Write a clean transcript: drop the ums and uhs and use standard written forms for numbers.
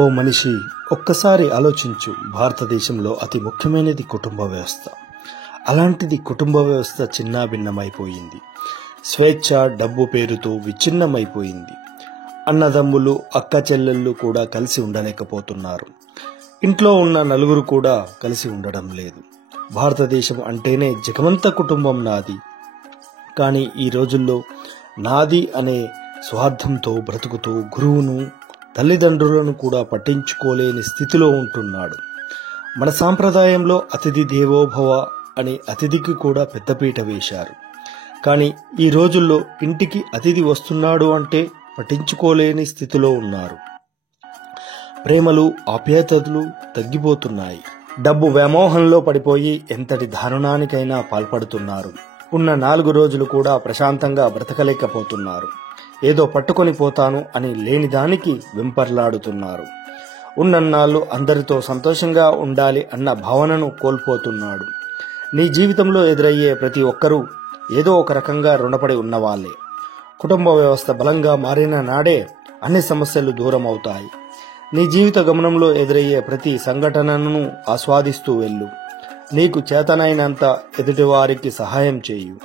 ఓ మనిషి, ఒక్కసారి ఆలోచించు. భారతదేశంలో అతి ముఖ్యమైనది కుటుంబ వ్యవస్థ. అలాంటిది కుటుంబ వ్యవస్థ చిన్నాభిన్నమైపోయింది. స్వేచ్ఛ, డబ్బు పేరుతో విచ్ఛిన్నమైపోయింది. అన్నదమ్ములు, అక్క చెల్లెళ్ళు కూడా కలిసి ఉండలేకపోతున్నారు. ఇంట్లో ఉన్న నలుగురు కూడా కలిసి ఉండడం లేదు. భారతదేశం అంటేనే జగమంత కుటుంబం నాది. కానీ ఈ రోజుల్లో నాది అనే స్వార్థంతో బ్రతుకుతూ గురువును, తల్లిదండ్రులను కూడా పట్టించుకోలేని స్థితిలో ఉంటున్నాడు. మన సాంప్రదాయంలో అతిథి దేవోభవ అని అతిథికి కూడా పెద్దపీట వేశారు. కానీ ఈ రోజుల్లో ఇంటికి అతిథి వస్తున్నాడు అంటే పట్టించుకోలేని స్థితిలో ఉన్నారు. ప్రేమలు, ఆప్యాయతలు తగ్గిపోతున్నాయి. డబ్బు వ్యామోహంలో పడిపోయి ఎంతటి దారుణానికైనా పాల్పడుతున్నారు. ఉన్న 4 రోజులు కూడా ప్రశాంతంగా బ్రతకలేకపోతున్నారు. ఏదో పట్టుకొని పోతాను అని లేని దానికి వెంపర్లాడుతున్నారు. ఉన్నన్నాళ్ళు అందరితో సంతోషంగా ఉండాలి అన్న భావనను కోల్పోతున్నాడు. నీ జీవితంలో ఎదురయ్యే ప్రతి ఒక్కరూ ఏదో ఒక రకంగా రుణపడి ఉన్నవాళ్లే. కుటుంబ వ్యవస్థ బలంగా మారిన నాడే అన్ని సమస్యలు దూరం అవుతాయి. నీ జీవిత గమనంలో ఎదురయ్యే ప్రతి సంఘటనను ఆస్వాదిస్తూ వెళ్ళు. నీకు చేతనైనంత ఎదుటివారికి సహాయం చేయు.